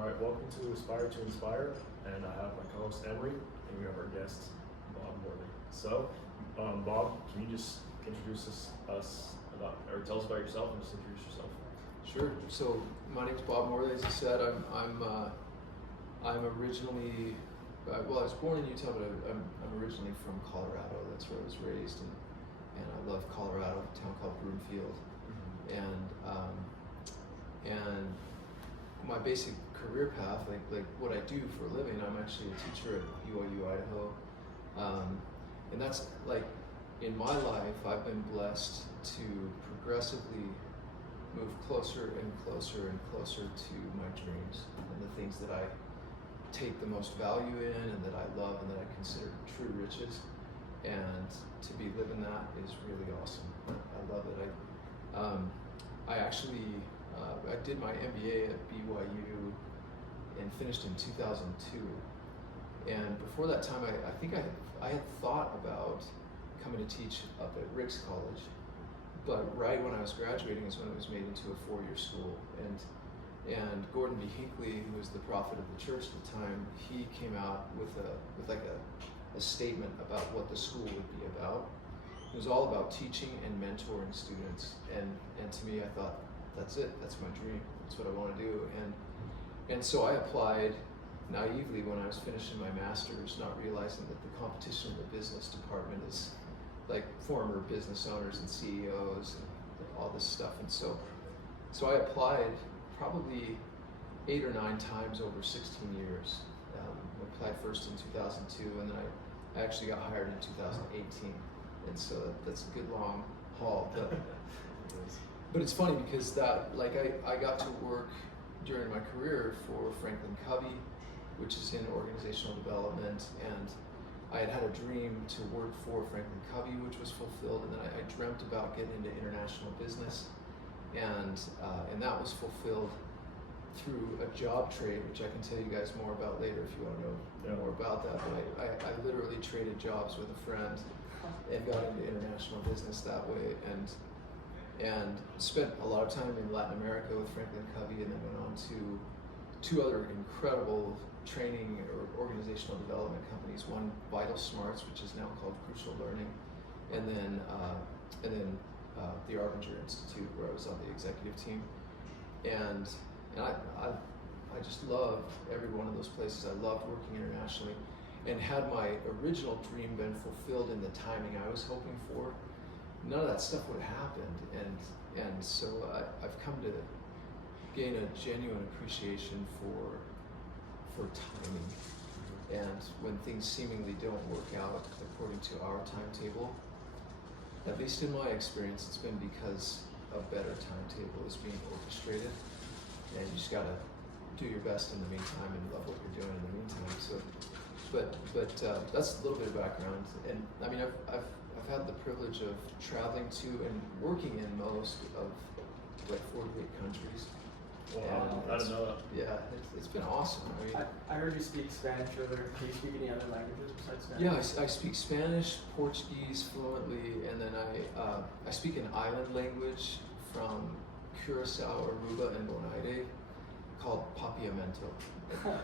All right, welcome to Aspire to Inspire, and I have my co-host Emery, and we have our guest Bob Morley. So, Bob, can you just introduce us about, or tell us about yourself and just introduce yourself? Sure. So my name's Bob Morley. As you said, I'm originally I was born in Utah, but I'm originally from Colorado. That's where I was raised, and I love Colorado, a town called Broomfield, and my basic career path, like what I do for a living, I'm actually a teacher at BYU Idaho, and that's like in my life I've been blessed to progressively move closer and closer and closer to my dreams and the things that I take the most value in and that I love and that I consider true riches, and to be living that is really awesome. I love it. I actually I did my MBA at BYU and finished in 2002, and before that time I think I had thought about coming to teach up at Ricks College, but right when I was graduating is when it was made into a four-year school, and Gordon B. Hinckley, who was the prophet of the church at the time, he came out with a statement about what the school would be about. It was all about teaching and mentoring students, and to me I thought, that's it, that's my dream, that's what I want to do, and so I applied naively when I was finishing my master's, not realizing that the competition in the business department is like former business owners and CEOs and all this stuff, and so I applied probably 8 or 9 times over 16 years. I applied first in 2002, and then I actually got hired in 2018, and so that's a good long haul. But it's funny because I got to work during my career for Franklin Covey, which is in organizational development, and I had a dream to work for Franklin Covey, which was fulfilled, and then I dreamt about getting into international business, and that was fulfilled through a job trade, which I can tell you guys more about later if you want to know more about that. But I literally traded jobs with a friend and got into international business that way, and spent a lot of time in Latin America with Franklin Covey, and then went on to 2 other incredible training or organizational development companies. One, Vital Smarts, which is now called Crucial Learning, and then the Arbinger Institute, where I was on the executive team, and I just loved every one of those places. I loved working internationally, and had my original dream been fulfilled in the timing I was hoping for, none of that stuff would have happened, and so I've come to gain a genuine appreciation for timing, and when things seemingly don't work out according to our timetable, at least in my experience, it's been because a better timetable is being orchestrated, and you just gotta do your best in the meantime and love what you're doing in the meantime. So, but that's a little bit of background, and I mean I've had the privilege of traveling to and working in most of like 48 countries. Wow, I didn't know that. Yeah, it's been awesome. I mean, I heard you speak Spanish earlier. Do you speak any other languages besides Spanish? Yeah, I speak Spanish, Portuguese fluently, and then I speak an island language from Curacao, Aruba, and Bonaire called Papiamento.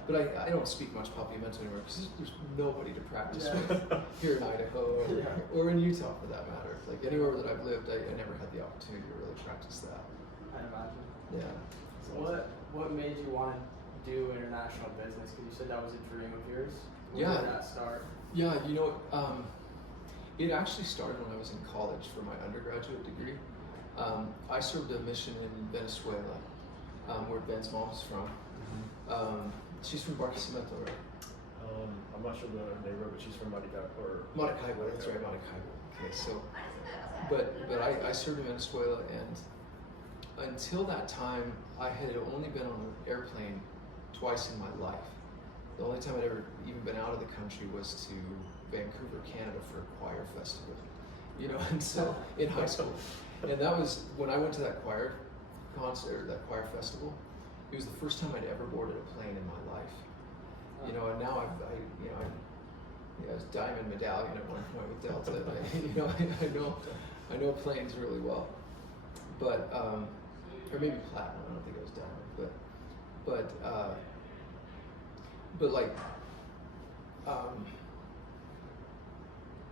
But I don't speak much Papiamento anymore because there's nobody to practice with here in Idaho or in Utah for that matter. Like anywhere that I've lived, I never had the opportunity to really practice that. I imagine. Yeah. What made you want to do international business? Because you said that was a dream of yours. Where did that start? Yeah, it actually started when I was in college for my undergraduate degree. I served a mission in Venezuela, where Ben's mom's from. She's from Barquisimeto, right? I'm not sure the neighborhood, but she's from Maracaibo. Maracaibo, that's right, Maracaibo. Okay, so, but I served in Venezuela, and until that time, I had only been on an airplane twice in my life. The only time I'd ever even been out of the country was to Vancouver, Canada for a choir festival, and so in high school. And that was when I went to that choir concert, that choir festival. It was the first time I'd ever boarded a plane in my life. And now I was diamond medallion at one point with Delta. I know planes really well, but or maybe platinum. I don't think it was diamond, but but like,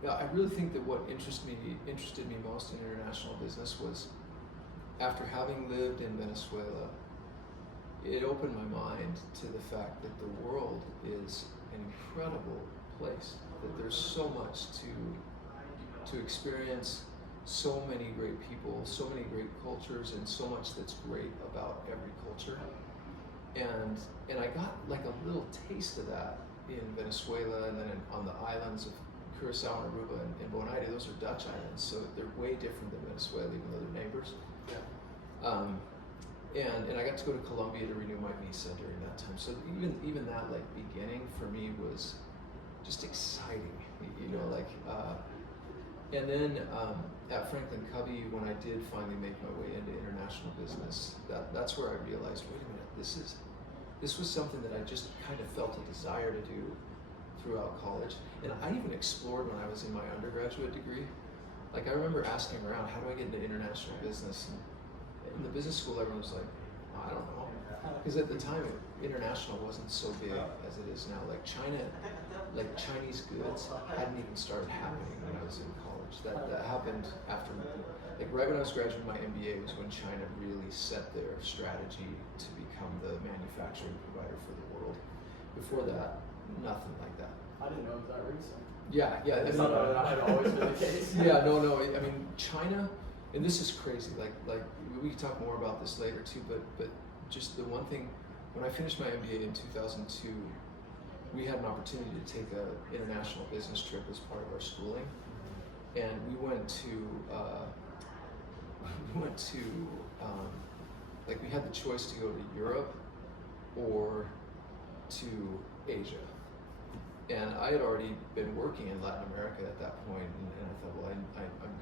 yeah, I really think that what interested me most in international business was, after having lived in Venezuela, it opened my mind to the fact that the world is an incredible place, that there's so much to experience, so many great people, so many great cultures, and so much that's great about every culture. And I got like a little taste of that in Venezuela, and then on the islands of Curacao and Aruba and Bonaire. Those are Dutch islands, so they're way different than Venezuela, even though they're neighbors. Yeah. And I got to go to Colombia to renew my visa during that time. So even that like beginning for me was just exciting, you know, like. And then at Franklin Covey, when I did finally make my way into international business, that's where I realized, wait a minute, this was something that I just kind of felt a desire to do throughout college. And I even explored when I was in my undergraduate degree. Like I remember asking around, how do I get into international business? And in the business school, everyone was like, I don't know. Because at the time, international wasn't so big as it is now. Like China, like Chinese goods hadn't even started happening when I was in college. That happened after, like right when I was graduating my MBA was when China really set their strategy to become the manufacturing provider for the world. Before that, nothing like that. I didn't know it was that recent. Yeah. I thought that had always been the case. Yeah, no. I mean, China, and this is crazy. Like we can talk more about this later too. But just the one thing, when I finished my MBA in 2002, we had an opportunity to take an international business trip as part of our schooling, and we went to like we had the choice to go to Europe or to Asia. And I had already been working in Latin America at that point, and I thought, well, I'm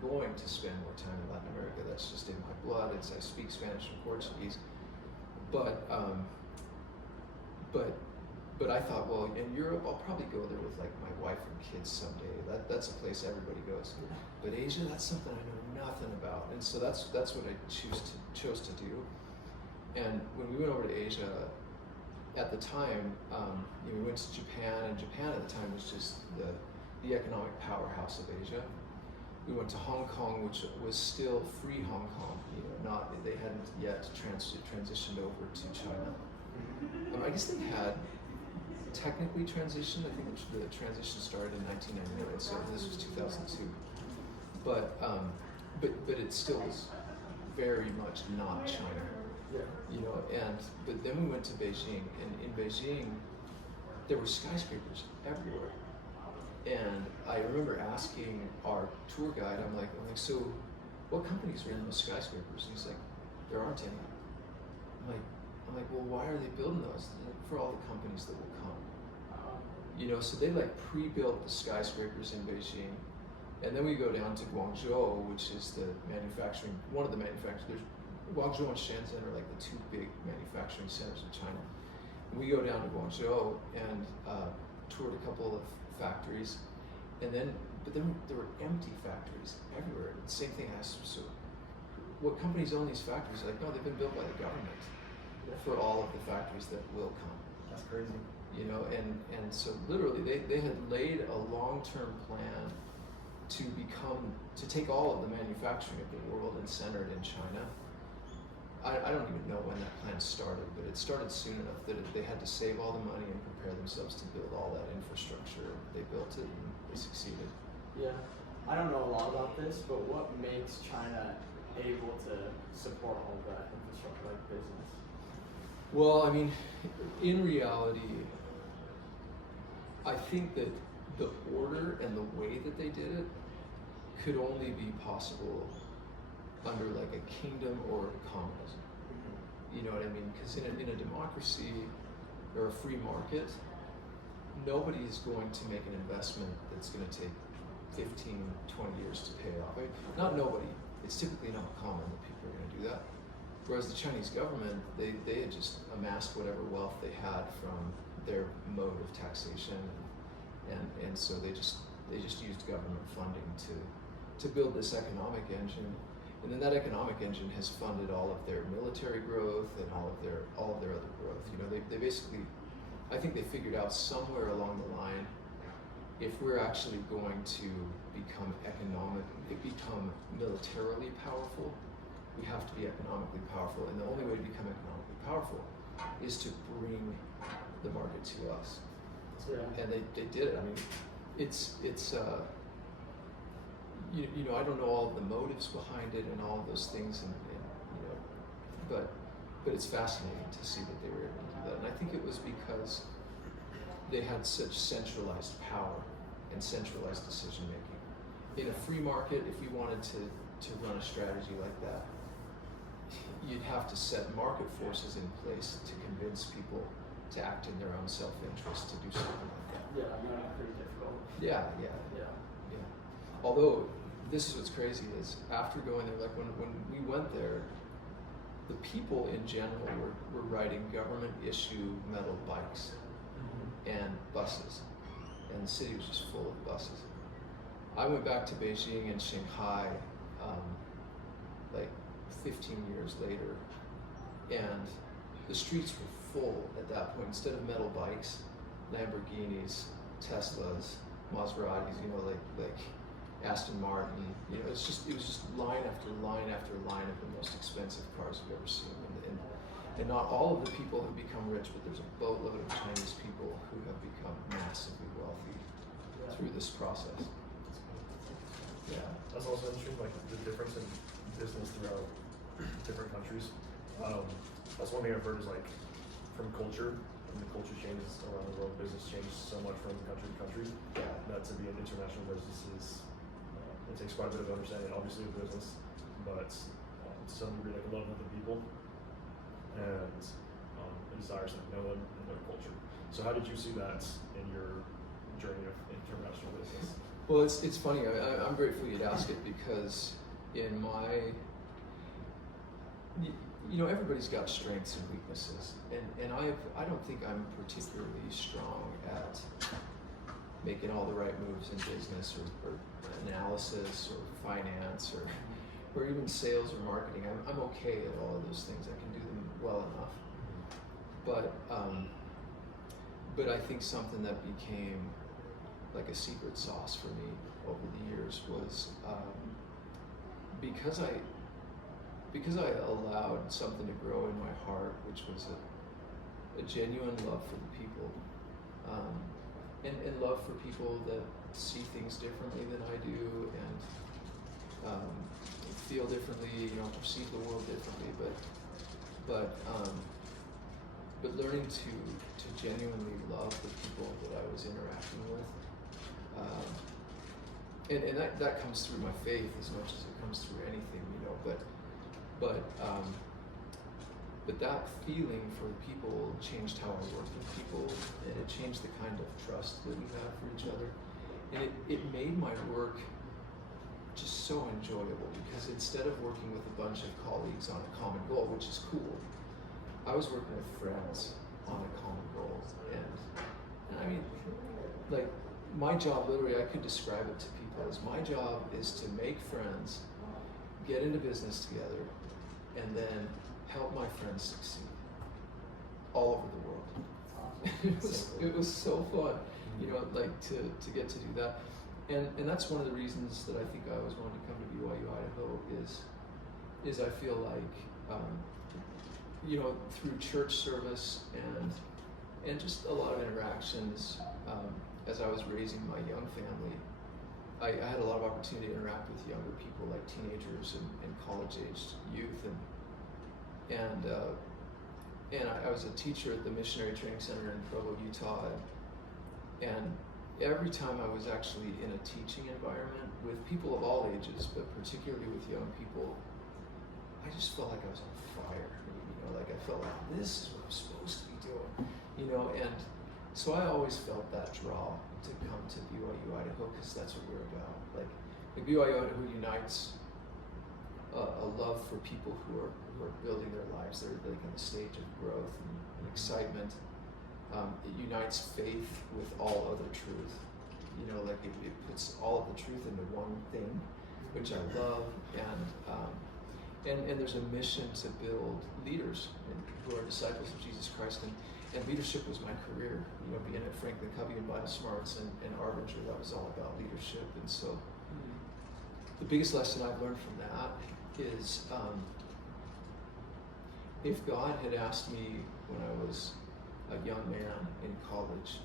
going to spend more time in Latin America. That's just in my blood. I speak Spanish and Portuguese. But I thought, well, in Europe, I'll probably go there with like my wife and kids someday. That's a place everybody goes. But Asia, that's something I know nothing about, and so that's what I chose to do. And when we went over to Asia, at the time, we went to Japan, and Japan at the time was just the economic powerhouse of Asia. We went to Hong Kong, which was still free Hong Kong. They hadn't yet transitioned over to China. I guess they had technically transitioned. I think the transition started in 1999, so this was 2002. But it still was very much not China. Yeah. But then we went to Beijing, and in Beijing, there were skyscrapers everywhere. And I remember asking our tour guide, I'm like, so what companies are in those skyscrapers? And he's like, there aren't any. I'm like, well, why are they building those? Like, for all the companies that will come. So they like pre-built the skyscrapers in Beijing. And then we go down to Guangzhou, which is one of the manufacturers. Guangzhou and Shenzhen are like the two big manufacturing centers of China. And we go down to Guangzhou and toured a couple of factories, but then there were empty factories everywhere. The same thing as, so what companies own these factories? Like, no, they've been built by the government for all of the factories that will come. That's crazy. And so literally they had laid a long-term plan to take all of the manufacturing of the world and center it in China. I don't even know when that plan started, but it started soon enough that they had to save all the money and prepare themselves to build all that infrastructure. They built it and they succeeded. Yeah, I don't know a lot about this, but what makes China able to support all that infrastructure, like business? Well, I mean, in reality, I think that the order and the way that they did it could only be possible under like a kingdom or communism. You know what I mean? Because in a democracy or a free market, nobody is going to make an investment that's going to take 15, 20 years to pay off. I mean, not nobody. It's typically not common that people are going to do that. Whereas the Chinese government, they had just amassed whatever wealth they had from their mode of taxation, and so they just used government funding to build this economic engine. And then that economic engine has funded all of their military growth and all of their other growth. They basically, I think they figured out somewhere along the line, if we're actually going to become militarily powerful, we have to be economically powerful, and the only way to become economically powerful is to bring the market to us. Yeah. And they did it. I mean, it's you know, I don't know all of the motives behind it and all of those things, and you know, but it's fascinating to see that they were able to do that. And I think it was because they had such centralized power and centralized decision making. In a free market, if you wanted to run a strategy like that, you'd have to set market forces in place to convince people to act in their own self-interest to do something like that. Yeah, I mean, pretty difficult. Yeah. Although, this is what's crazy is after going there, like when we went there, the people in general were riding government issue metal bikes and buses, and the city was just full of buses. I went back to Beijing and Shanghai like 15 years later, and the streets were full at that point. Instead of metal bikes, Lamborghinis, Teslas, Maseratis, you know, like Aston Martin, you know, it was just line after line after line of the most expensive cars I've ever seen. And not all of the people have become rich, but there's a boatload of Chinese people who have become massively wealthy through this process. Yeah. That's also interesting, like the difference in business throughout different countries. That's one thing I've heard is like from culture, and the culture changes around the world. Business changes so much from country to country. Yeah. That to be an international business is it takes quite a bit of understanding, obviously, of business, but to some degree, like a love of the people and a desire to know them and their culture. So, how did you see that in your journey of international business? Well, it's funny. I'm grateful you'd ask it because in my, you know, everybody's got strengths and weaknesses, and I don't think I'm particularly strong at making all the right moves in business or analysis or finance or even sales or marketing. I'm okay at all of those things. I can do them well enough. But I think something that became like a secret sauce for me over the years was because I allowed something to grow in my heart, which was a genuine love for the people, and love for people that see things differently than I do, and feel differently, you know, perceive the world differently, but learning to genuinely love the people that I was interacting with, and that comes through my faith as much as it comes through anything, you know, but that feeling for people changed how I worked with people, and it changed the kind of trust that we have for each other, and it made my work just so enjoyable, because instead of working with a bunch of colleagues on a common goal, which is cool, I was working with friends on a common goal, and I mean, like, my job, literally, I could describe it to people as my job is to make friends, get into business together, and then help my friends succeed all over the world. It was so fun, you know, like to get to do that. And that's one of the reasons that I think I always wanted to come to BYU Idaho is I feel like, you know, through church service and just a lot of interactions, as I was raising my young family, I had a lot of opportunity to interact with younger people, like teenagers and college-aged youth, and I was a teacher at the Missionary Training Center in Provo, Utah, and every time I was actually in a teaching environment with people of all ages, but particularly with young people, I just felt like I was on fire. You know, like I felt like this is what I'm supposed to be doing. You know, and so I always felt that draw to come to BYU Idaho, because that's what we're about. Like BYU Idaho unites a love for people who are building their lives. They're like in a stage of growth and excitement. It unites faith with all other truth. You know, like it puts all of the truth into one thing, which I love. And there's a mission to build leaders who are disciples of Jesus Christ. leadership was my career. You know, being at Franklin Covey and Bible Smarts and Arbinger, that was all about leadership. And so the biggest lesson I've learned from that is if God had asked me when I was a young man in college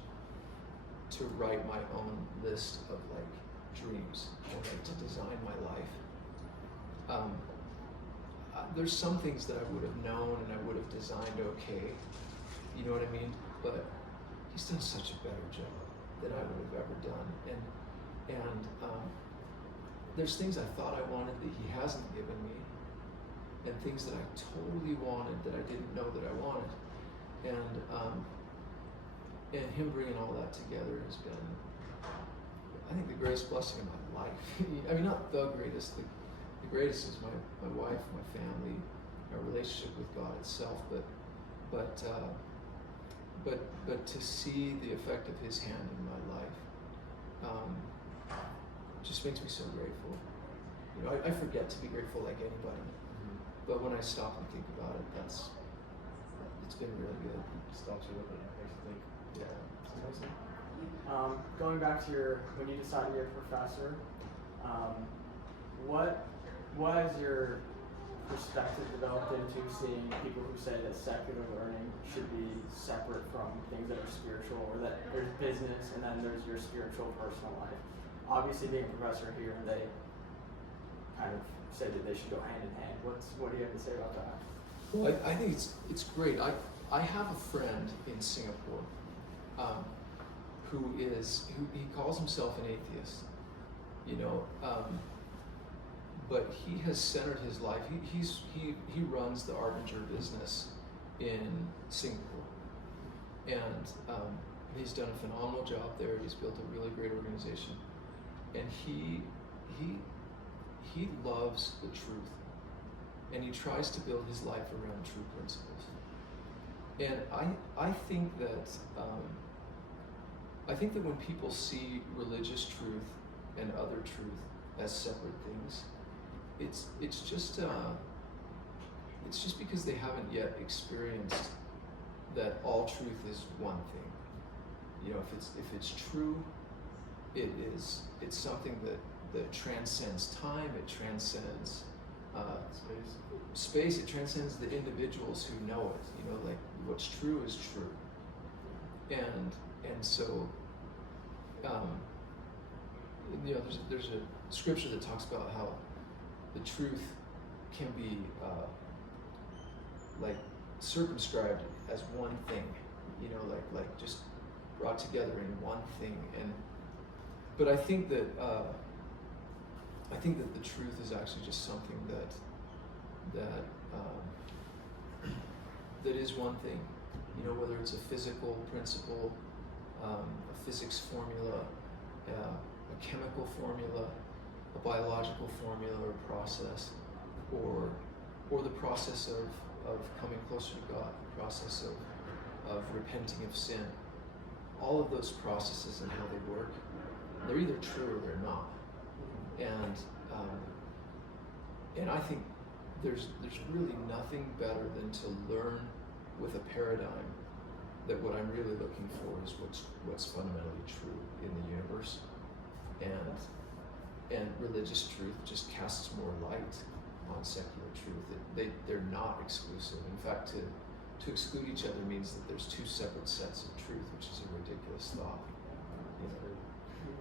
to write my own list of like dreams or like to design my life, there's some things that I would have known and I would have designed okay, you know what I mean? But he's done such a better job than I would have ever done. And there's things I thought I wanted that he hasn't given me, and things that I totally wanted that I didn't know that I wanted. And him bringing all that together has been, I think, the greatest blessing of my life. I mean, not the greatest. The greatest is my wife, my family, our relationship with God itself. But to see the effect of His hand in my life just makes me so grateful. You know, I forget to be grateful like anybody, but when I stop and think about it, it's been really good. Stops you with it, makes you think. Yeah. Going back to when you decided you're a professor, what has your perspective developed into seeing people who say that secular learning should be separate from things that are spiritual, or that there's business and then there's your spiritual personal life? Obviously, being a professor here, they kind of say that they should go hand in hand. What do you have to say about that? Well, I think it's great. I have a friend in Singapore who he calls himself an atheist, you know, but he has centered his life. He runs the Arbinger business in Singapore, and he's done a phenomenal job there. He's built a really great organization, and he loves the truth, and he tries to build his life around true principles. And I think that when people see religious truth and other truth as separate things, it's just because they haven't yet experienced that all truth is one thing. You know, if it's true, it's something that transcends time, it transcends space, it transcends the individuals who know it. You know, like what's true is true. And so you know, there's a scripture that talks about how the truth can be like circumscribed as one thing, you know, like just brought together in one thing. But I think that the truth is actually just something that is one thing. You know, whether it's a physical principle, a physics formula, a chemical formula, a biological formula or process, or the process of coming closer to God, the process of repenting of sin. All of those processes and how they work, they're either true or they're not. And I think there's really nothing better than to learn with a paradigm that what I'm really looking for is what's fundamentally true in the universe. And religious truth just casts more light on secular truth. They're not exclusive. In fact, to exclude each other means that there's two separate sets of truth, which is a ridiculous thought. You know?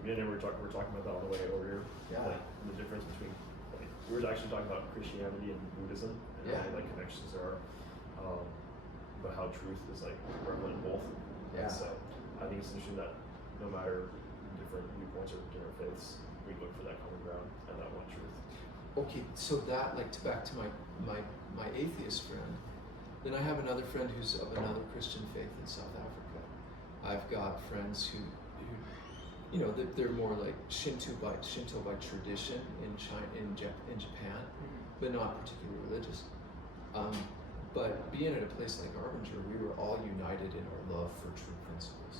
Me and him we're talking about that on the way over here. Yeah. Like the difference between, like, we were actually talking about Christianity and Buddhism and how many like connections there are, but how truth is like prevalent in both. Yeah. And so I think it's interesting that no matter different viewpoints or different faiths, we look for that common ground and that one truth. Okay, so that, like, back to my atheist friend, then I have another friend who's of another Christian faith in South Africa. I've got friends who you know, they're more like Shinto by tradition in Japan, but not particularly religious. But being at a place like Arbinger, we were all united in our love for true principles.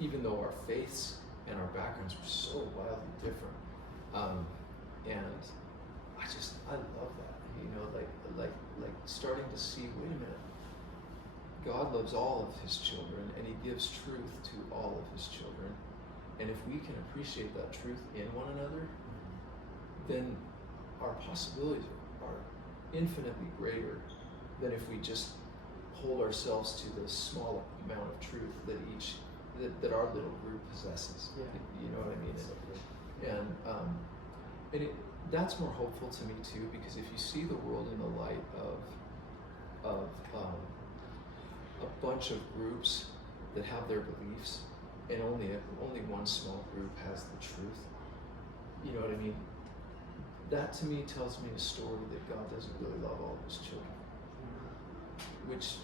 Even though our faiths and our backgrounds were so wildly different. And I love that, you know, like starting to see, wait a minute, God loves all of his children, and he gives truth to all of his children. And if we can appreciate that truth in one another, then our possibilities are infinitely greater than if we just hold ourselves to the small amount of truth that our little group possesses. Yeah. You know what I mean? And that's more hopeful to me too, because if you see the world in the light of a bunch of groups that have their beliefs, and only one small group has the truth, you know what I mean? That to me tells me a story that God doesn't really love all of his children, which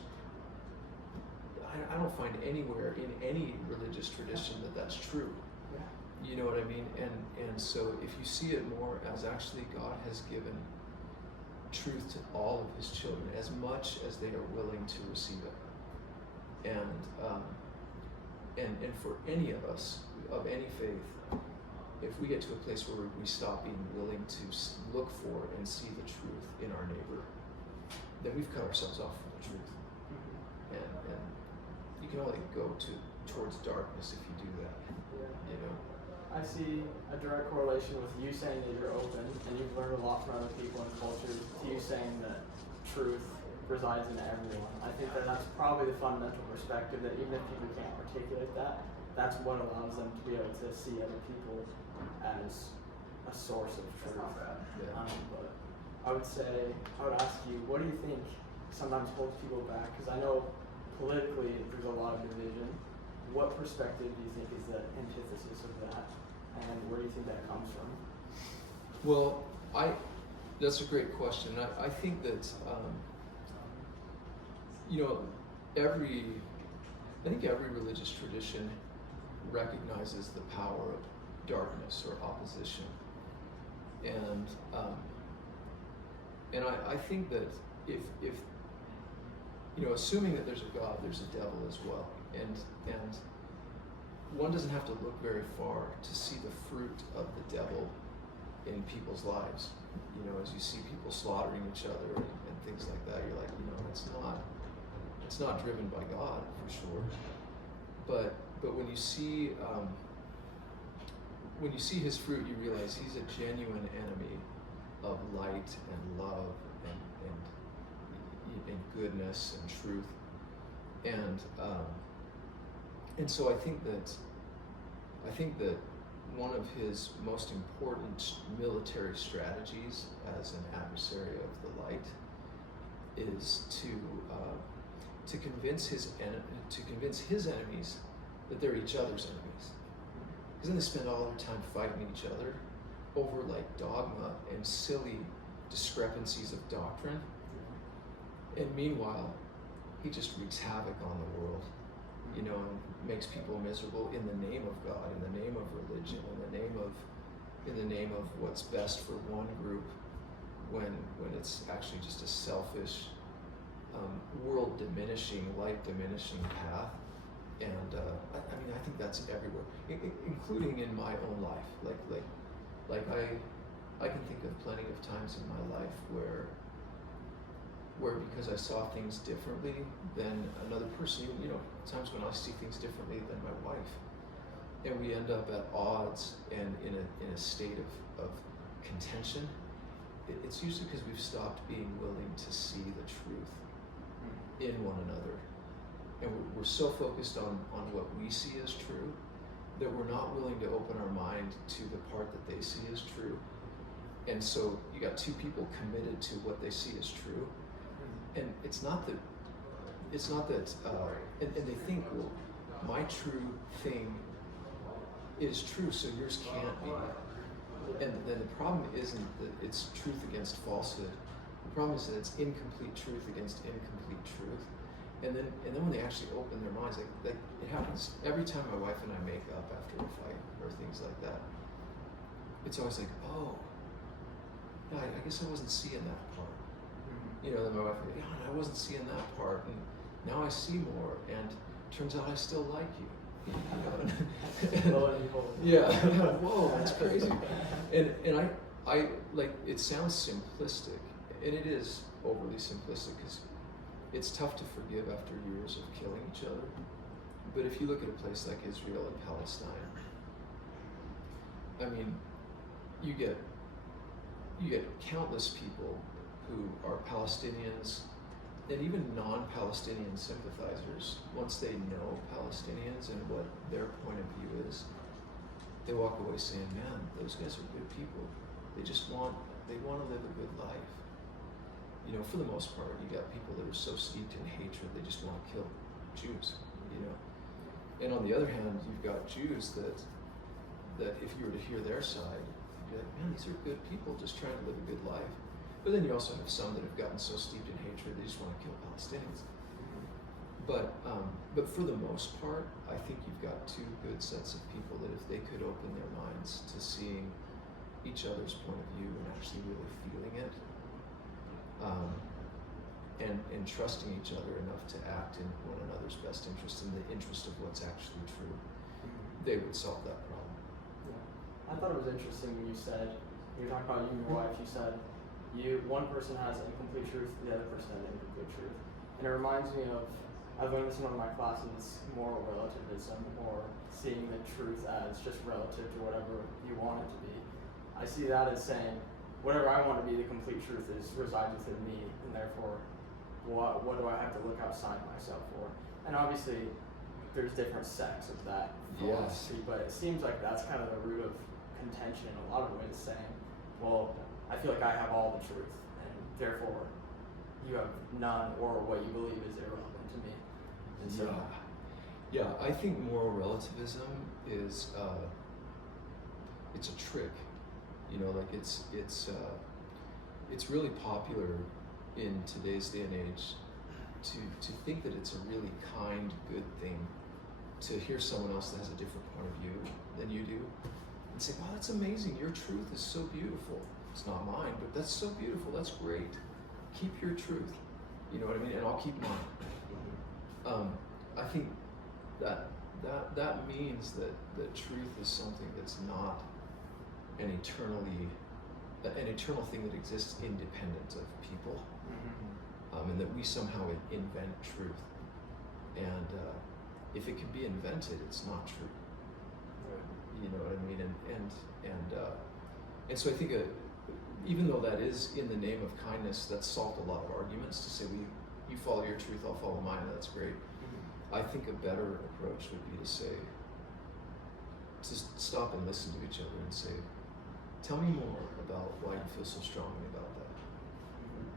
I don't find anywhere in any religious tradition that that's true. Yeah. You know what I mean? And so if you see it more as actually God has given truth to all of his children as much as they are willing to receive it. And for any of us of any faith, if we get to a place where we stop being willing to look for and see the truth in our neighbor, then we've cut ourselves off from the truth. And you can only go towards darkness if you do that. Yeah. You know. I see a direct correlation with you saying that you're open and you've learned a lot from other people and cultures to you saying that truth resides in everyone. I think that that's probably the fundamental perspective, that even if people can't articulate that, that's what allows them to be able to see other people as a source of truth. Yeah. But I would ask you, what do you think sometimes holds people back? Because I know politically there's a lot of division. What perspective do you think is the antithesis of that, and where do you think that comes from? Well, that's a great question. I think that I think every religious tradition recognizes the power of darkness or opposition, and I think that if assuming that there's a God, there's a devil as well, and one doesn't have to look very far to see the fruit of the devil in people's lives. As you see people slaughtering each other and things like that, you're like, it's not driven by God for sure. But when you see his fruit, you realize he's a genuine enemy of light and love and goodness and truth. And so I think that one of his most important military strategies as an adversary of the light is to convince his enemies that they're each other's enemies. Because then they spend all their time fighting each other over like dogma and silly discrepancies of doctrine. And meanwhile, he just wreaks havoc on the world, and makes people miserable in the name of God, in the name of religion, in the name of what's best for one group, when it's actually just a selfish, world diminishing, light diminishing path. And I think that's everywhere, including in my own life. Like I can think of plenty of times in my life where because I saw things differently than another person, times when I see things differently than my wife, and we end up at odds and in a state of contention, it's usually because we've stopped being willing to see the truth in one another. And we're so focused on what we see as true that we're not willing to open our mind to the part that they see as true. And so you got two people committed to what they see as true. And it's not that, and they think, well, my true thing is true, so yours can't be. And then the problem isn't that it's truth against falsehood. The problem is that it's incomplete truth against incomplete truth. And then when they actually open their minds, like it happens every time my wife and I make up after a fight or things like that. It's always like, oh, yeah, I guess I wasn't seeing that part. Then my wife would go, yeah, I wasn't seeing that part, and now I see more, and turns out I still like you. Yeah, whoa, that's crazy. And I like, it sounds simplistic, and it is overly simplistic, because it's tough to forgive after years of killing each other. But if you look at a place like Israel and Palestine, I mean, you get countless people who are Palestinians and even non-Palestinian sympathizers. Once they know Palestinians and what their point of view is, they walk away saying, man, those guys are good people. They want to live a good life. You know, for the most part, you got people that are so steeped in hatred, they just want to kill Jews, you know. And on the other hand, you've got Jews that if you were to hear their side, you'd be like, man, these are good people just trying to live a good life. But then you also have some that have gotten so steeped in hatred, they just want to kill Palestinians. But for the most part, I think you've got two good sets of people that if they could open their minds to seeing each other's point of view and actually really feeling it, and trusting each other enough to act in one another's best interest, in the interest of what's actually true, they would solve that problem. Yeah. I thought it was interesting when you said, you were talking about you and your wife, you said, one person has incomplete truth, the other person has incomplete truth. And it reminds me of, I've learned this in one of my classes, moral relativism, or seeing the truth as just relative to whatever you want it to be. I see that as saying, whatever I want to be the complete truth resides within me, and therefore, what do I have to look outside myself for? And obviously, there's different sects of that philosophy, but it seems like that's kind of the root of contention in a lot of ways, saying, well, I feel like I have all the truth, and therefore, you have none, or what you believe is irrelevant to me. And so, yeah, I think moral relativism is it's a trick. You know, like it's really popular in today's day and age to think that it's a really kind, good thing to hear someone else that has a different point of view than you do and say, wow, that's amazing, your truth is so beautiful. It's not mine, but that's so beautiful, that's great. Keep your truth, you know what I mean? And I'll keep mine. I think that means that truth is something that's not an eternal thing that exists independent of people, and that we somehow invent truth. And if it can be invented, it's not true. You know what I mean? And so I think even though that is in the name of kindness, that's solved a lot of arguments to say, you follow your truth, I'll follow mine, and that's great. I think a better approach would be to say, to stop and listen to each other and say, tell me more about why you feel so strongly about that.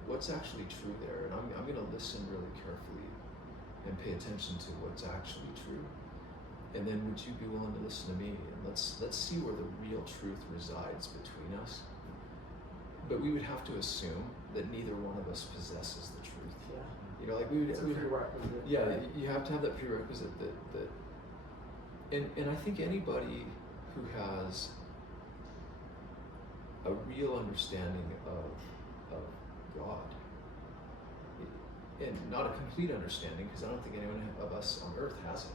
What's actually true there? And I'm going to listen really carefully and pay attention to what's actually true. And then would you be willing to listen to me? And let's see where the real truth resides between us. But we would have to assume that neither one of us possesses the truth. yeah, You know, like we would. it's a prerequisite. Yeah, you have to have that prerequisite that and I think anybody who has a real understanding of God, and not a complete understanding, because I don't think anyone of us on earth has it,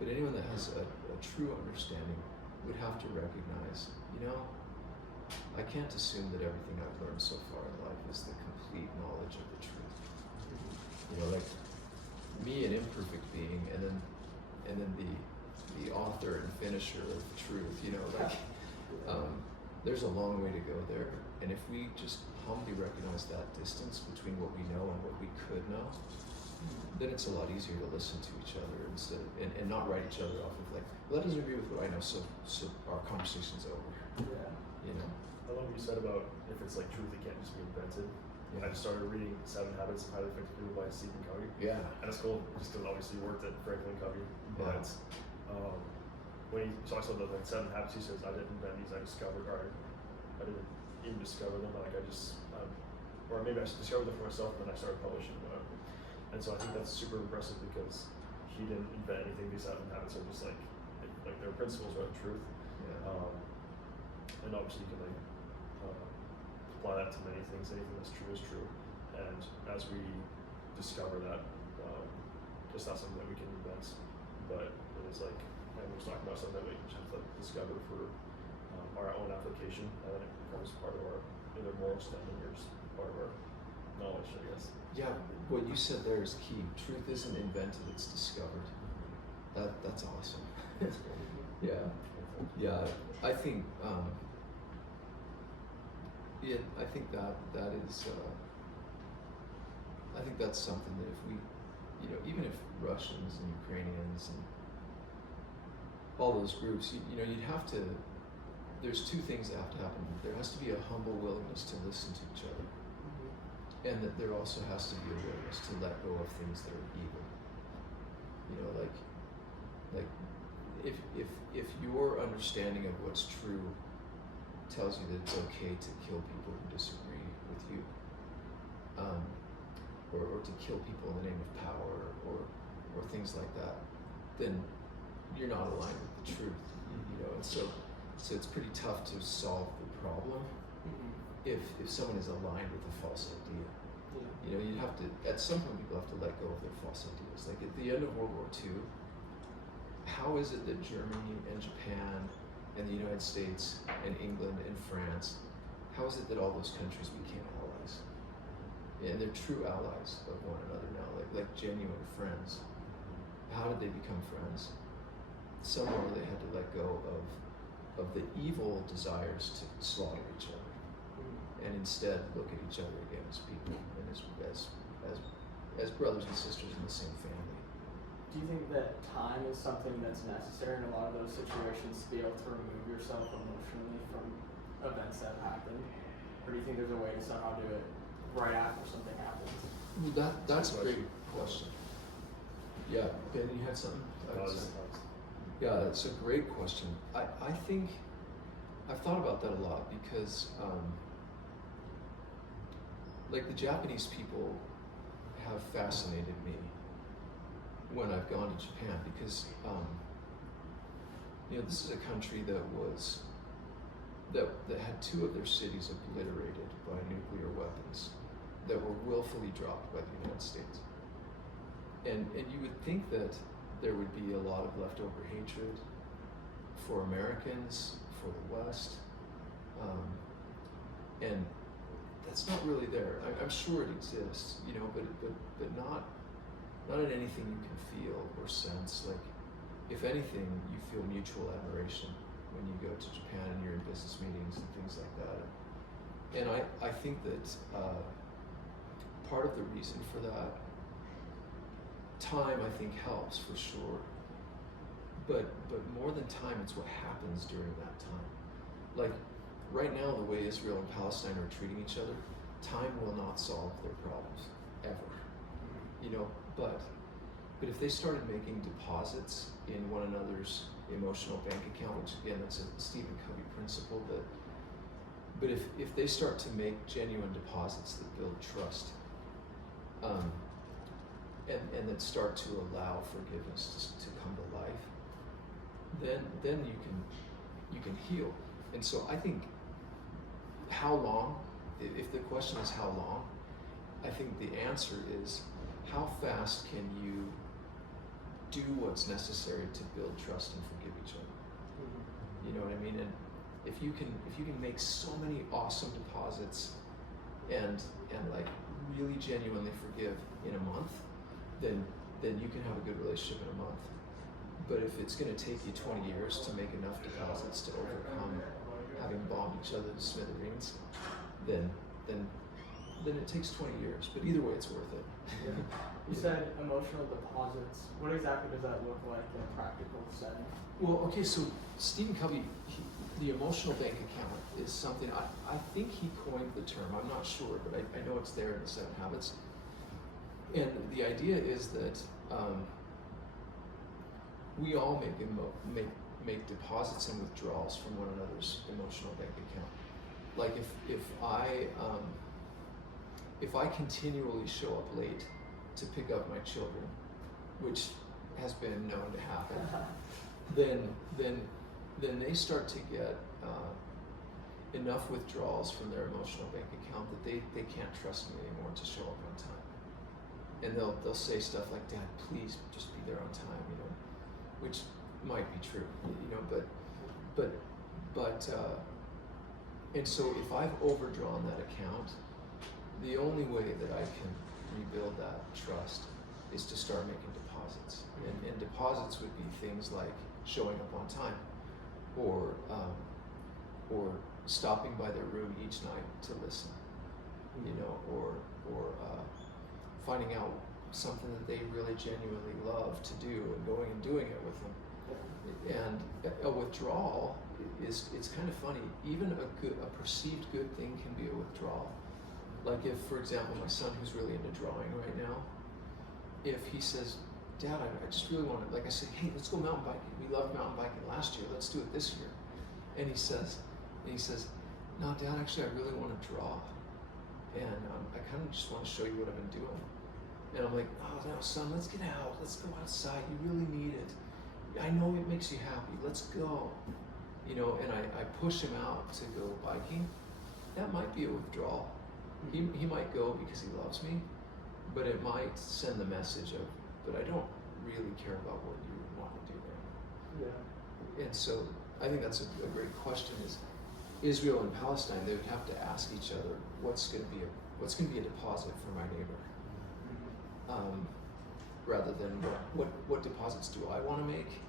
but anyone that has a true understanding would have to recognize, you know, I can't assume that everything I've learned so far in life is the complete knowledge of the truth. You know, like me, an imperfect being, and then the author and finisher of truth. You know, like there's a long way to go there. And if we just humbly recognize that distance between what we know and what we could know, then it's a lot easier to listen to each other instead and not write each other off of like, well, that doesn't agree with what I know, so our conversation's over. Yeah. You know. I love what you said about if it's like truth, it can't just be invented. Yeah. I just started reading 7 Habits of Highly Effective People by Stephen Covey. Yeah. And it's cool just because obviously he worked at Franklin Covey. But when he talks about the 7 habits, he says, I didn't invent these, I discovered, or I didn't even discover them, like I just, or maybe I discovered them for myself and then I started publishing them. And so I think that's super impressive because he didn't invent anything. These 7 habits are just like their principles are the truth. Yeah. And obviously you can apply that to many things. Anything that's true is true. And as we discover that, it's not something that we can invent, but it is like, and we're talking about something that we just have to discover for our own application, and then it becomes part of our either moral standing or just part of our knowledge, I guess. Yeah, what you said there is key. Truth isn't invented, it's discovered. That's awesome. Yeah. Yeah, I think I think that is I think that's something that if we, you know, even if Russians and Ukrainians and all those groups, you know, you'd have to, there's two things that have to happen. There has to be a humble willingness to listen to each other, and that there also has to be a willingness to let go of things that are evil. You know, like if your understanding of what's true tells you that it's okay to kill people who disagree with you, or to kill people in the name of power, or things like that, then you're not aligned with the truth. You know, and so it's pretty tough to solve the problem if someone is aligned with a false idea. You know, you have to, at some point, people have to let go of their false ideas. Like at the end of World War II, how is it that Germany and Japan and the United States and England and France, how is it that all those countries became allies? And they're true allies of one another now, like genuine friends. How did they become friends? Somewhere they had to let go of the evil desires to slaughter each other, and instead look at each other again as people and as brothers and sisters in the same family. Do you think that time is something that's necessary in a lot of those situations to be able to remove yourself emotionally from events that happen? Or do you think there's a way to somehow do it right after something happens? Well, that's a great question. Yeah, Ben, you had something? Yeah, it's a great question. I think I've thought about that a lot because like the Japanese people have fascinated me when I've gone to Japan, because you know, this is a country that had two of their cities obliterated by nuclear weapons that were willfully dropped by the United States. And you would think that there would be a lot of leftover hatred for Americans, for the West, and that's not really there. I'm sure it exists, you know, but not in anything you can feel or sense. Like, if anything, you feel mutual admiration when you go to Japan and you're in business meetings and things like that. And I think that part of the reason for that, time I think helps for sure, but more than time, it's what happens during that time. Like right now, the way Israel and Palestine are treating each other, time will not solve their problems ever. You know, but if they started making deposits in one another's emotional bank account, which again, that's a Stephen Covey principle, but if they start to make genuine deposits that build trust, and that start to allow forgiveness to come to life, then you can heal. And so I think, how long? If the question is how long, I think the answer is, how fast can you do what's necessary to build trust and forgive each other? You know what I mean? And if you can make so many awesome deposits and like really genuinely forgive in a month, then you can have a good relationship in a month. But if it's going to take you 20 years to make enough deposits to overcome having bombed each other to smithereens, then it takes 20 years. But either way, it's worth it. Yeah. You said emotional deposits. What exactly does that look like in a practical setting? Well, okay, so Stephen Covey, the emotional bank account is something, I think he coined the term. I'm not sure, but I know it's there in the 7 Habits. And the idea is that we all make deposits and withdrawals from one another's emotional bank account. Like if I continually show up late to pick up my children, which has been known to happen, then they start to get enough withdrawals from their emotional bank account that they can't trust me anymore to show up on time. And they'll say stuff like, "Dad, please just be there on time," you know, which might be true, you know, but and so if I've overdrawn that account, the only way that I can rebuild that trust is to start making deposits. And deposits would be things like showing up on time, or stopping by their room each night to listen, you know, or finding out something that they really genuinely love to do and going and doing it with them. And a withdrawal it's kind of funny. Even a perceived good thing can be a withdrawal. Like if, for example, my son who's really into drawing right now, if he says, Dad, I just really want to, like I say, hey, let's go mountain biking. We loved mountain biking last year. Let's do it this year. And he says, no, Dad, actually, I really want to draw. And I kind of just want to show you what I've been doing. And I'm like, oh, no, son, let's get out. Let's go outside. You really need it. I know it makes you happy. Let's go. You know, and I push him out to go biking. That might be a withdrawal. He might go because he loves me, but it might send the message of, but I don't really care about what you want to do right now. Yeah. And so I think that's a great question. Is Israel and Palestine, they would have to ask each other, what's going to be a deposit for my neighbor, rather than what deposits do I want to make?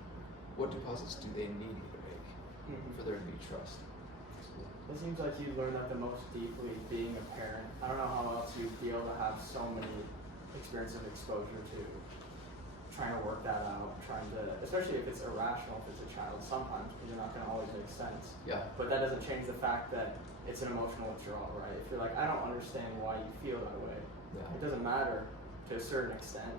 What deposits do they need me to make for there to be trust? It seems like you learn that the most deeply being a parent. I don't know how else you'd be able to have so many experiences of exposure to trying to work that out, especially if it's irrational, if it's a child, sometimes, because you're not going to always make sense. Yeah. But that doesn't change the fact that it's an emotional withdrawal, right? If you're like, I don't understand why you feel that way, Yeah. it doesn't matter to a certain extent.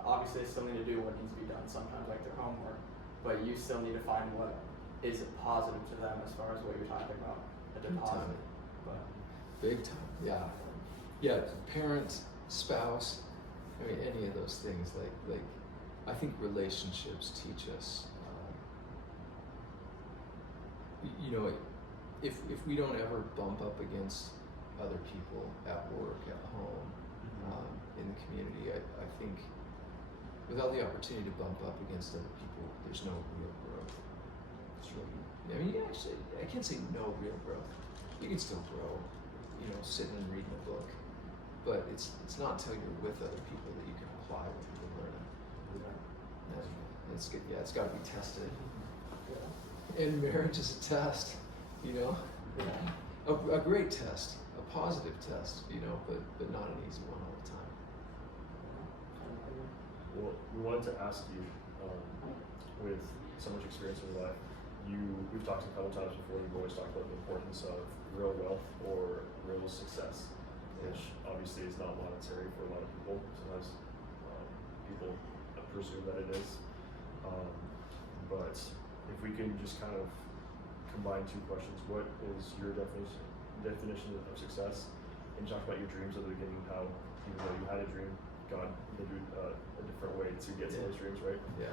Obviously, they still need to do what needs to be done sometimes, like their homework, but you still need to find what is positive to them as far as what you're talking about, a deposit. But Big time, yeah. Yeah, parent, spouse, I mean, any of those things, like I think relationships teach us, you know, if we don't ever bump up against other people at work, at home, in the community, I think without the opportunity to bump up against other people, there's no real growth. It's really, I mean, actually, I can't say no real growth. You can still grow, you know, sitting and reading a book, but it's not until you're with other people that you can apply what you've been learning. And it's good. Yeah, it's got to be tested. And marriage is a test, you know. A great test, a positive test, you know, but not an easy one all the time. Well, we wanted to ask you, with so much experience in your life, we've talked a couple times before, you've always talked about the importance of real wealth or real success, which obviously is not monetary for a lot of people. Sometimes people presume that it is. But if we can just kind of combine two questions, what is your definition of success? And you talked about your dreams at the beginning, how even though you had a dream, God made you a different way to get to those dreams, right? Yeah.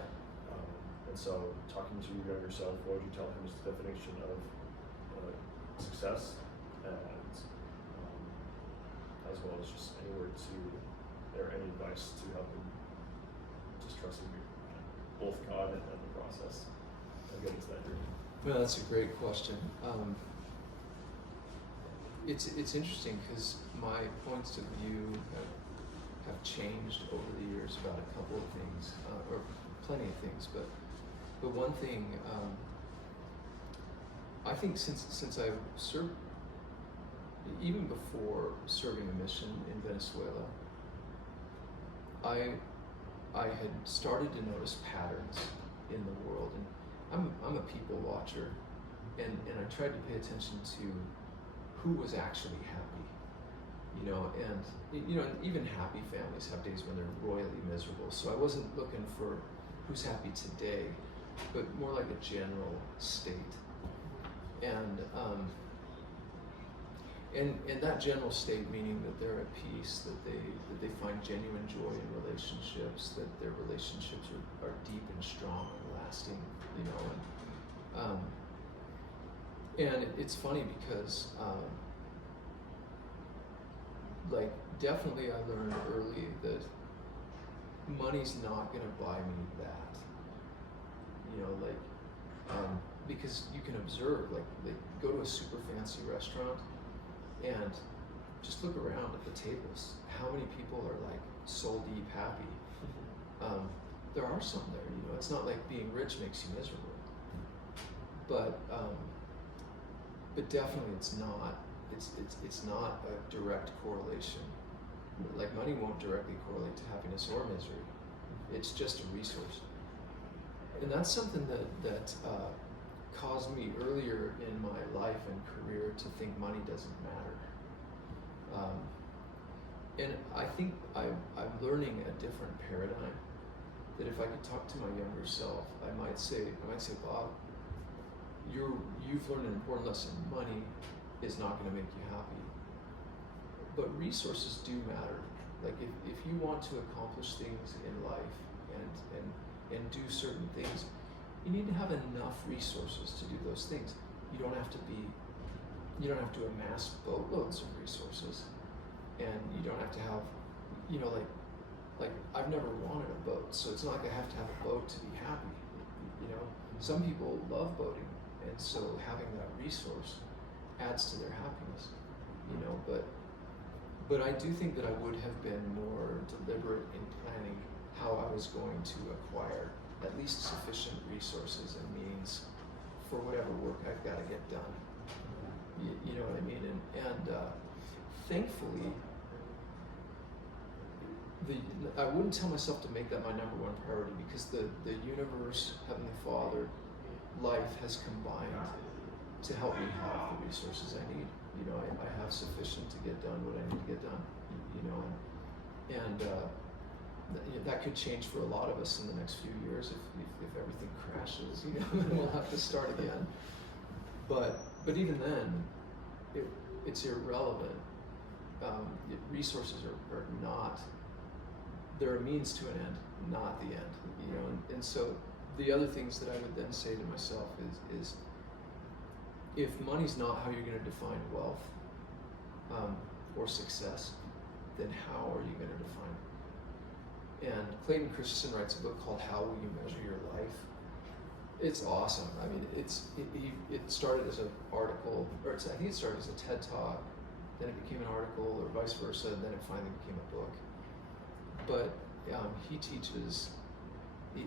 And so, talking to your younger self, what would you tell him is the definition of success, and as well as just any word or any advice to help him just trusting both God and the process of getting to that dream? Well, that's a great question. It's interesting because my points of view have changed over the years about a couple of things, or plenty of things, but one thing, I think since I've served, even before serving a mission in Venezuela, I had started to notice patterns in the world, and I'm a people watcher, and I tried to pay attention to who was actually happy, you know, and even happy families have days when they're royally miserable. So I wasn't looking for who's happy today, but more like a general state, and that general state meaning that they're at peace, that they find genuine joy in relationships, that their relationships are deep and strong and lasting, you know, and it's funny because like definitely I learned early that money's not gonna buy me that, you know, like because you can observe, like go to a super fancy restaurant, and just look around at the tables. How many people are like soul deep happy? There are some there, you know. It's not like being rich makes you miserable, but definitely it's not. It's not a direct correlation. Like money won't directly correlate to happiness or misery. It's just a resource, and that's something that caused me earlier in my life and career to think money doesn't matter. And I think I'm learning a different paradigm. That if I could talk to my younger self, I might say, Bob, you've learned an important lesson. Money is not going to make you happy, but resources do matter. Like if you want to accomplish things in life and do certain things, you need to have enough resources to do those things. You don't have to amass boatloads of resources, and you don't have to have, you know, like I've never wanted a boat, so it's not like I have to have a boat to be happy. You know, some people love boating, and so having that resource adds to their happiness. You know, but I do think that I would have been more deliberate in planning how I was going to acquire at least sufficient resources and means for whatever work I've got to get done. You know what I mean? And thankfully, I wouldn't tell myself to make that my number one priority, because the universe, Heavenly Father, life has combined to help me have the resources I need. You know, I have sufficient to get done what I need to get done. You know, and that could change for a lot of us in the next few years if everything crashes. You know, and we'll have to start again. But even then, it's irrelevant. Resources are not. They're a means to an end, not the end. You know, and so the other things that I would then say to myself is if money's not how you're going to define wealth or success, then how are you going to define it? And Clayton Christensen writes a book called How Will You Measure Your Life? It's awesome. I mean, it started as an article, or I think it started as a TED Talk, then it became an article, or vice versa, and then it finally became a book. But he teaches,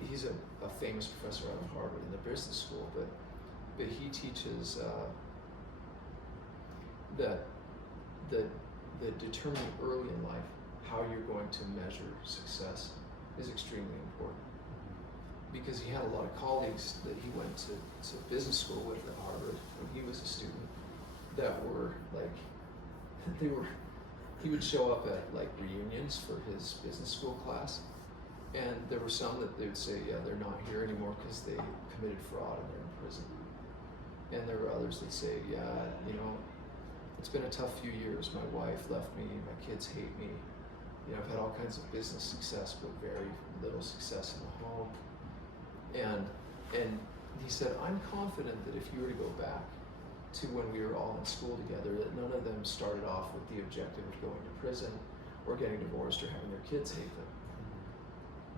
he's a famous professor out of Harvard in the business school, but he teaches that determining early in life how you're going to measure success is extremely important. Because he had a lot of colleagues that he went to business school with at Harvard when he was a student that were like, he would show up at like reunions for his business school class, and there were some that they would say, yeah, they're not here anymore because they committed fraud and they're in prison. And there were others that say, yeah, you know, it's been a tough few years. My wife left me, my kids hate me. You know, I've had all kinds of business success, but very little success in the home. And he said, I'm confident that if you were to go back to when we were all in school together, that none of them started off with the objective of going to prison or getting divorced or having their kids hate them.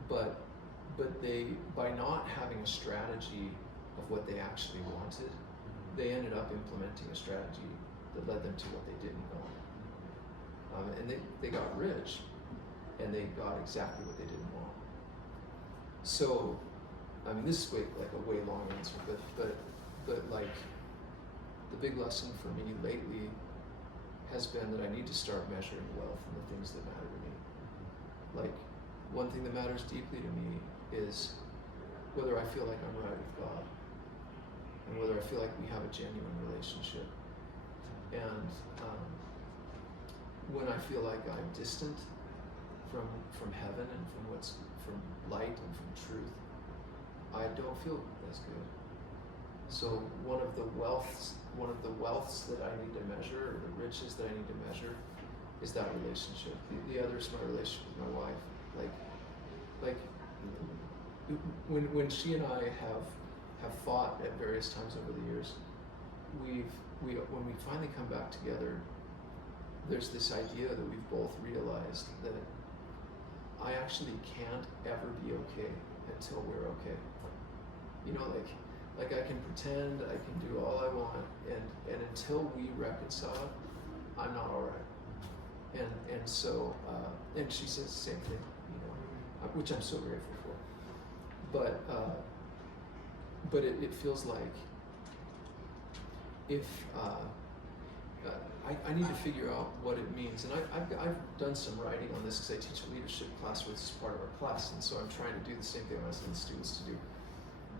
But they, by not having a strategy of what they actually wanted, they ended up implementing a strategy that led them to what they didn't want. And they got rich, and they got exactly what they didn't want. So, I mean, this is a way long answer, but like, the big lesson for me lately has been that I need to start measuring wealth and the things that matter to me. Like, one thing that matters deeply to me is whether I feel like I'm right with God, and whether I feel like we have a genuine relationship. And when I feel like I'm distant from heaven and from light and from truth, I don't feel as good. So one of the wealths that I need to measure, or the riches that I need to measure, is that relationship. The other is my relationship with my wife. Like when she and I have fought at various times over the years, when we finally come back together, there's this idea that we've both realized that I actually can't ever be okay until we're okay. You know, like I can pretend, I can do all I want, and until we reconcile, I'm not all right. and so and she says the same thing, you know, which I'm so grateful for. But it feels like if I need to figure out what it means, and I've done some writing on this because I teach a leadership class, which is part of our class, and so I'm trying to do the same thing I was telling the students to do.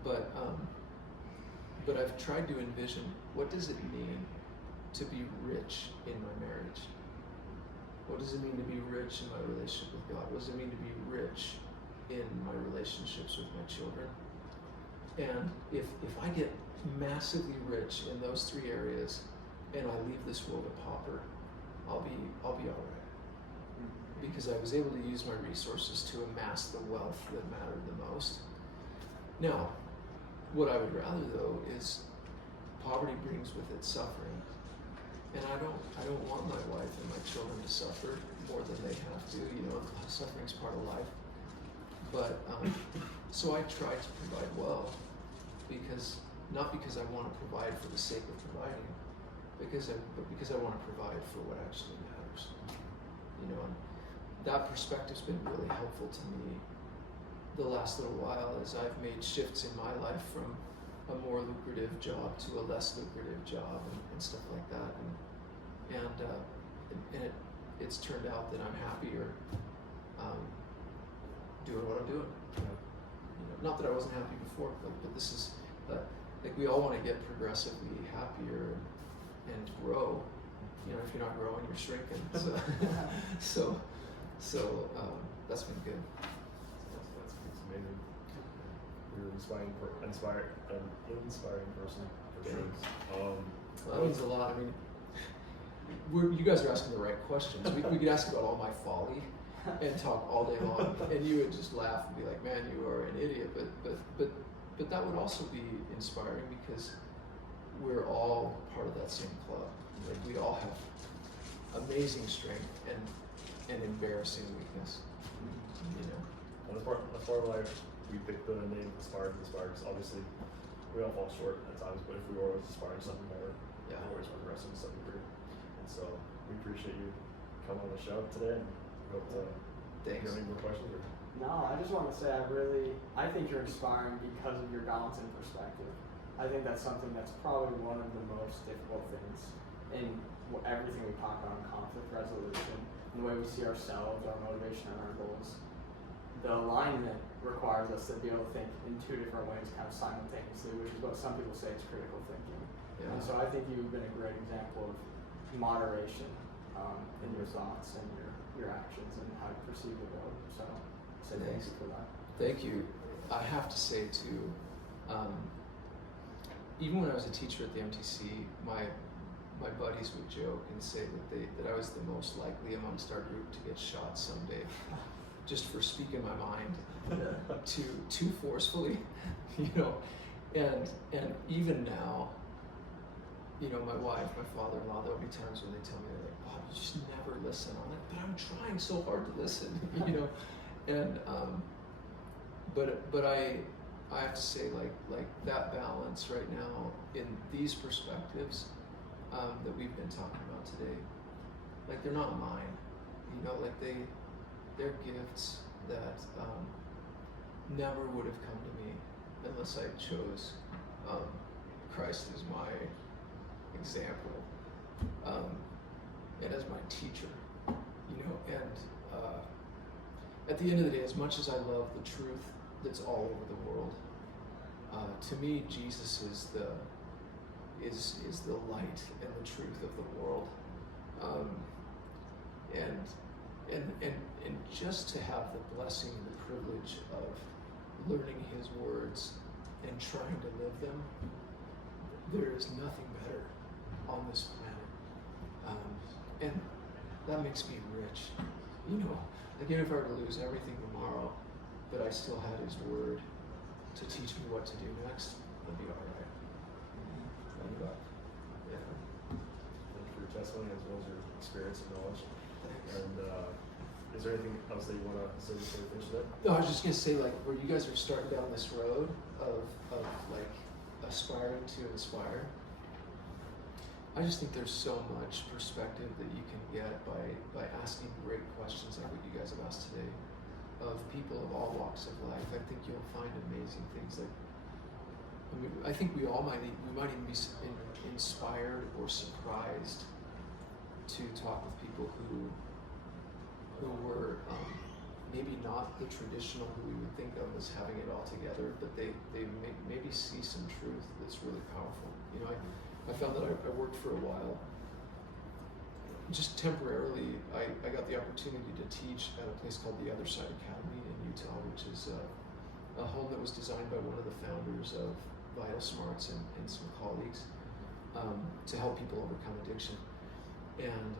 But I've tried to envision, what does it mean to be rich in my marriage? What does it mean to be rich in my relationship with God? What does it mean to be rich in my relationships with my children? And if I get massively rich in those three areas and I leave this world a pauper, I'll be all right. Because I was able to use my resources to amass the wealth that mattered the most. Now, what I would rather though is poverty brings with it suffering. And I don't want my wife and my children to suffer more than they have to. You know, suffering is part of life. But so I try to provide well, not because I want to provide for the sake of providing, but because I want to provide for what actually matters. You know, and that perspective's been really helpful to me the last little while as I've made shifts in my life from a more lucrative job to a less lucrative job and stuff like that, and it's turned out that I'm happier doing what I'm doing. You know, not that I wasn't happy before, but this is like we all want to get progressively happier and grow. You know, if you're not growing, you're shrinking. So that's been good. That's amazing. You're an inspiring person for sure. Well, that means a lot. I mean, you guys are asking the right questions. We could ask about all my folly and talk all day long, and you would just laugh and be like, "Man, you are an idiot." But that would also be inspiring because we're all part of that same club. Like we all have amazing strength and embarrassing weakness. You know. And that's part of why we picked the name Inspired because obviously we all fall short at times, but if we were always aspiring to something better, Yeah. we're always progressing to some degree. And so we appreciate you coming on the show today, and we hope to. Thanks. Do you have any more questions? Or? No, I just want to say I think you're inspiring because of your balance and perspective. I think that's something that's probably one of the most difficult things in everything we talk about in conflict resolution, and the way we see ourselves, our motivation, and our goals. The alignment requires us to be able to think in two different ways kind of simultaneously, which is what some people say is critical thinking. Yeah. And so I think you've been a great example of moderation in your thoughts and your actions and how you perceive the world. So thank you for that. Thank you. I have to say too, even when I was a teacher at the MTC, my buddies would joke and say that I was the most likely amongst our group to get shot someday, just for speaking my mind too forcefully, you know. And even now, you know, my wife, my father-in-law, there'll be times when they tell me, they're like, "Bob, you just never listen." I'm like, "But I'm trying so hard to listen," you know. And but I have to say, like that balance right now in these perspectives that we've been talking about today, like they're not mine, you know, like they're gifts that never would have come to me unless I chose Christ as my example and as my teacher, you know. And at the end of the day, as much as I love the truth that's all over the world, to me, Jesus is the light and the truth of the world, and just to have the blessing and the privilege of learning His words and trying to live them, there is nothing better on this planet, and that makes me rich, you know. Like, even if I were to lose everything tomorrow, but I still had His word to teach me what to do next, I'd be all right. Yeah. Thank you for your testimony as well as your experience and knowledge. Thanks. And is there anything else that you want to say before we finish that? No, I was just gonna say, like, where you guys are starting down this road of like aspiring to inspire. I just think there's so much perspective that you can get by asking great questions like what you guys have asked today of people of all walks of life. I think you'll find amazing things. Like, I mean, I think we might even be inspired or surprised to talk with people who were maybe not the traditional who we would think of as having it all together, but they maybe see some truth that's really powerful. You know, I found that I worked for a while. Just temporarily, I got the opportunity to teach at a place called the Other Side Academy in Utah, which is a home that was designed by one of the founders of Vital Smarts and some colleagues to help people overcome addiction and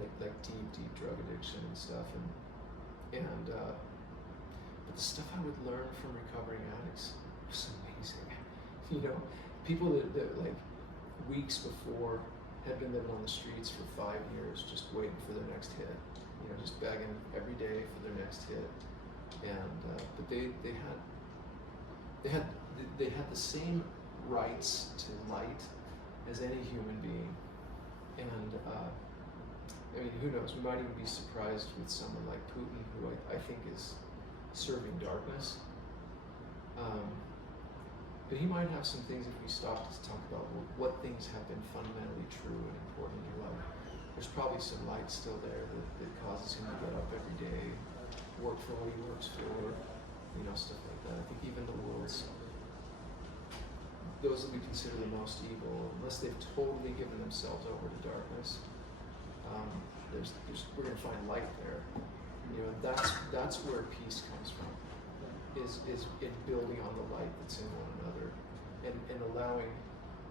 like deep drug addiction and stuff. But the stuff I would learn from recovering addicts was amazing. You know, people that like weeks before had been living on the streets for 5 years, just waiting for their next hit. You know, just begging every day for their next hit. And but they had the same rights to light as any human being. And I mean, who knows? We might even be surprised with someone like Putin, who I think is serving darkness. But he might have some things if we stop to talk about what things have been fundamentally true and important in your life. There's probably some light still there that causes him to get up every day, work for what he works for, you know, stuff like that. I think even the world's, those that we consider the most evil, unless they've totally given themselves over to darkness, we're going to find light there. You know, that's where peace comes from. Is in building on the light that's in one another, and allowing,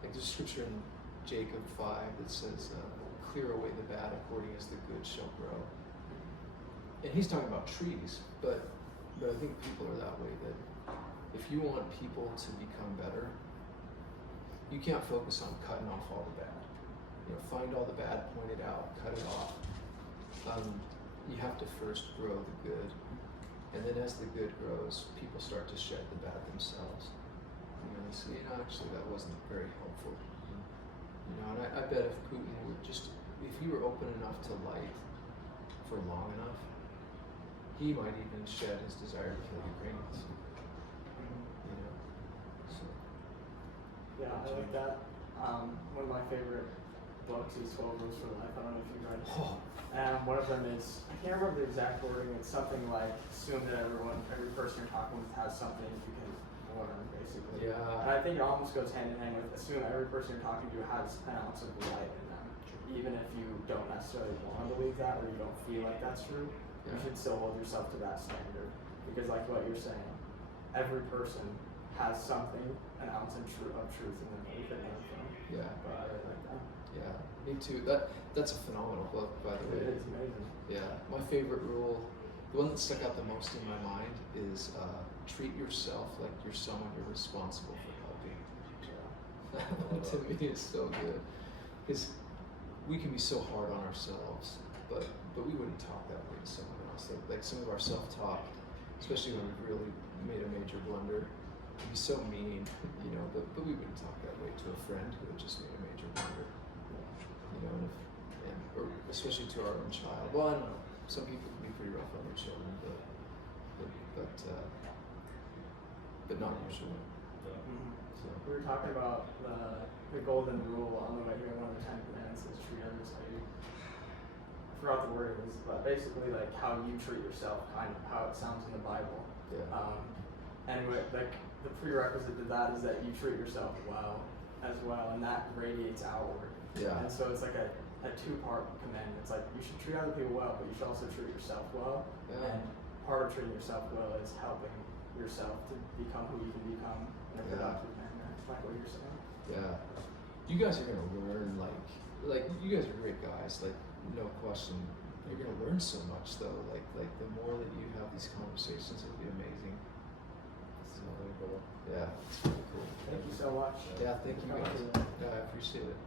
like there's scripture in Jacob 5 that says, "Clear away the bad, according as the good shall grow." And he's talking about trees, but I think people are that way. That if you want people to become better, you can't focus on cutting off all the bad. You know, find all the bad, point it out, cut it off. You have to first grow the good. And then as the good grows, people start to shed the bad themselves. You know, they say, you know, actually that wasn't very helpful. You know, and I bet if Putin would if he were open enough to light for long enough, he might even shed his desire to kill Ukrainians. You know, so. Yeah, I like that. One of my favorite books is 12 Rules for Life. I don't know if you've read it. Oh. One of them is, I can't remember the exact wording, it's something like, assume that every person you're talking with has something you can learn, basically. Yeah. And I think it almost goes hand in hand with, assume every person you're talking to has an ounce of light in them. Even if you don't necessarily want to believe that, or you don't feel like that's true, you should still hold yourself to that standard. Because like what you're saying, every person has something, an ounce of truth in them that you can learn from. Yeah. But I really like that. Yeah, me too. That's a phenomenal book, by the way. It is amazing. Yeah, my favorite rule, the one that stuck out the most in my mind is treat yourself like you're someone you're responsible for helping. Yeah. To me, it's so good, because we can be so hard on ourselves, but we wouldn't talk that way to someone else. Like some of our self-talk, especially when we've really made a major blunder, can be so mean, you know. But we wouldn't talk that way to a friend who had just made a major blunder. You know, or especially to our own child. Well, I don't know. Some people can be pretty rough on their children, but not usually. Mm-hmm. So. We were talking about the golden rule on the way here. One of the 10 Commandments is treat others how you. I forgot the word it was, but basically like how you treat yourself, kind of how it sounds in the Bible. Yeah. And like the prerequisite to that is that you treat yourself well as well, and that radiates outward. Yeah. And so it's like a two-part commandment. It's like you should treat other people well, but you should also treat yourself well. Yeah. And part of treating yourself well is helping yourself to become who you can become in a productive manner. Like what you're saying. Yeah. You guys are gonna learn like you guys are great guys. Like no question. You're gonna learn so much though. Like the more that you have these conversations, it'll be amazing. So yeah, it's really cool. Thank you so much. Yeah, thank you guys. Yeah, I appreciate it.